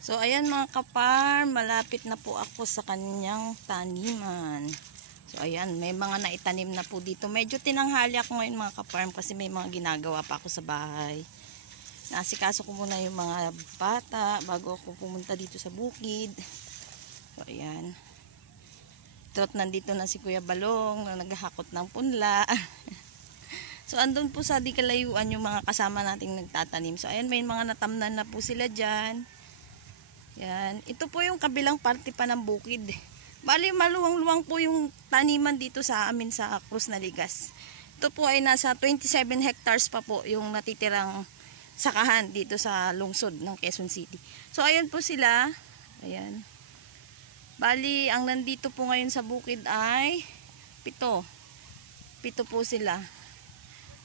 So ayan mga kaparm, malapit na po ako sa kanyang taniman. So ayan, may mga naitanim na po dito. Medyo tinanghali ako ngayon mga kaparm kasi may mga ginagawa pa ako sa bahay. Nasikaso ko muna yung mga bata bago ako pumunta dito sa bukid. So ayan. Ito't nandito na si Kuya Balong na naghahakot ng punla. So andun po sa di kalayuan yung mga kasama nating nagtatanim. So ayan, may mga natamnan na po sila dyan. Yan. Ito po yung kabilang parte pa ng bukid. Bali maluwang-luwang po yung taniman dito sa amin sa Cruz Naligas. Ito po ay nasa 27 hectares pa po yung natitirang sakahan dito sa lungsod ng Quezon City. So ayan po sila. Ayan. Bali ang nandito po ngayon sa bukid ay 7. 7 po sila.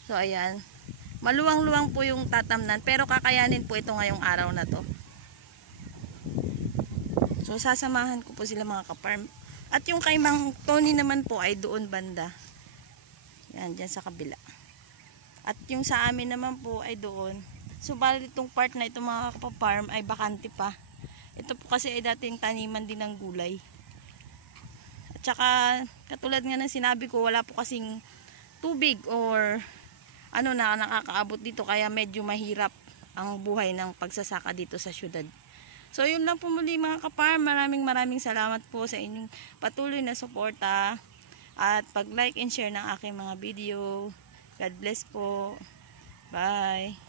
So ayan. Maluwang-luwang po yung tatamnan pero kakayanin po ito ngayong araw na to. So sasamahan ko po sila mga kaparm. At yung kay Mang Tony naman po ay doon banda. Yan, dyan sa kabila. At yung sa amin naman po ay doon. So bali itong part na ito mga kaparm ay bakante pa. Ito po kasi ay dating taniman din ng gulay. At saka katulad nga ng sinabi ko, wala po kasing tubig or ano na nakakaabot dito. Kaya medyo mahirap ang buhay ng pagsasaka dito sa syudad. So yun lang po muli mga kaparm, maraming salamat po sa inyong patuloy na suporta at pag-like and share ng aking mga video. God bless po. Bye.